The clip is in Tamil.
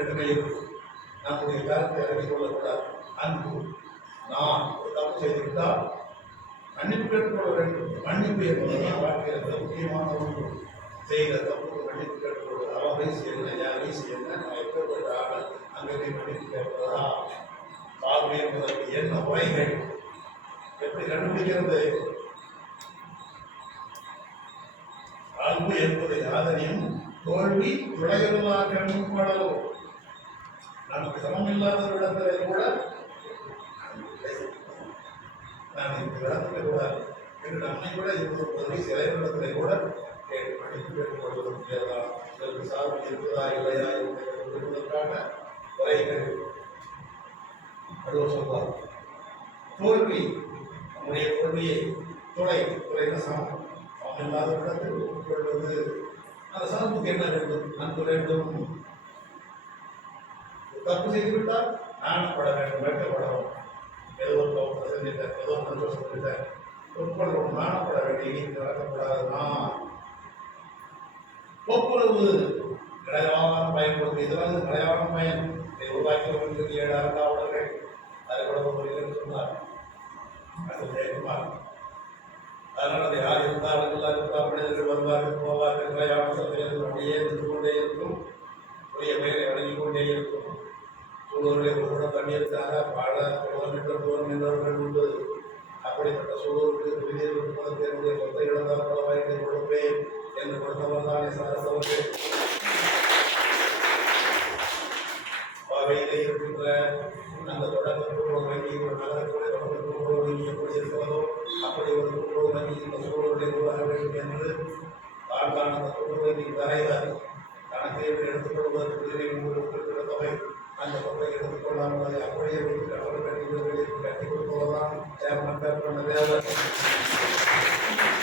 ரெண்டுமே நம்முடைய கருத்தை அறிந்து கொள்ளக்கூடாது அன்பு நான் ஒரு தப்பு செய்திருந்தால் மன்னிப்பு கேட்டுக்கொள்ள வேண்டும். மன்னிப்பு என்பதுதான் வாழ்க்கையில் முக்கியமான ஒன்று. செய்த தப்பு மன்னிப்பு கேட்டுக்கொள்வது அவன் வயசு என்ன என் வயசு என்ன நான் எப்பேற்பட்ட ஆள் அங்கே போய் மன்னிப்பு கேட்பதா? பார்வை என்பதற்கு என்ன வகைகள் எப்படி கண்டுபிடிக்கிறது? அன்பு என்பது யாதனையும் தோல்வி துளையுறதாக எண்ணும்படலோ நமக்கு சமம் இல்லாதவரிடத்திலே கூட நான் இந்த இடத்துல கூட என்று நம்மை கூட இருபது சிலை இடத்துல கூட கேட்டு படித்து கேட்டுக்கொள்வது முடியாதா இதற்கு சார்பு இருக்குதா இல்லையா என்பதற்கான வரைகள் அடுவர் சொல்வார் தோல்வி நம்முடைய தோல்வியை துளை துளைன சமம் சமம்? இல்லாத இடத்தில் ஒப்புக்கொள்வது அந்த சமத்துக்கு என்ன வேண்டும்? அன்பு வேண்டும் தப்பு செய்துவிட்டால் நான் பட வேண்டும் வெட்கப்படவும் ஏதோ ஒரு தப்பு செஞ்சுட்டேன் ஏதோ ஒரு தப்பு செஞ்சுட்டேன். ஒப்புக்கொள்ளவும் நாணப்பட வேண்டிய நீ நடக்கப்படாது நான் ஒப்புரவு கடையாளமான பயன்படுத்தி இதனால் கடையாளமான பயன். இதை உருவாக்கியவர்களுக்கு ஏழு அரங்காவலர்கள் அதை கூட ஒரு சொன்னார் அது ஜெயக்குமார். அதனால் அது யார் இருந்தாலும் எல்லாருக்கும் மனிதர்கள் வருவார்கள் போவார்கள். பிரயாணம் சந்தையில் அப்படியே இருந்து கொண்டே இருக்கும். உரிய பெயரை வழங்கி கொண்டே இருக்கும். சூழலை கூட தண்ணி பல கிலோமீட்டர் தூரம் நின்றவர்கள் உண்டு. அப்படிப்பட்ட சூழலுக்கு வெளியில் பல பேருடைய சொத்தை இழந்தால் பல கொடுப்பேன் என்று கொடுத்தவர் தானே சரசவர்கள் பாவையிலே இருக்கின்ற அந்த தொடக்க கூட்டுறவு வங்கி ஒரு நகரத்துடைய தொடக்க கூட்டுறவு வங்கி எப்படி இருக்கிறதோ அப்படி ஒரு கூட்டுறவு வங்கி இந்த சூழலை உருவாக வேண்டும் என்று தான் தான் அந்த கூட்டுறவு வங்கி தலைவர் கணக்கை எடுத்துக்கொள்வதற்கு உதவி உங்களுக்கு இருக்கிற தொகை அந்த பொருளை எடுத்துக்கொள்ளாமல் அதை அப்படியே வைத்து அவர் கட்டி கட்டி கொடுப்பதுதான் சேர்மன் பேர் பண்ண தேவை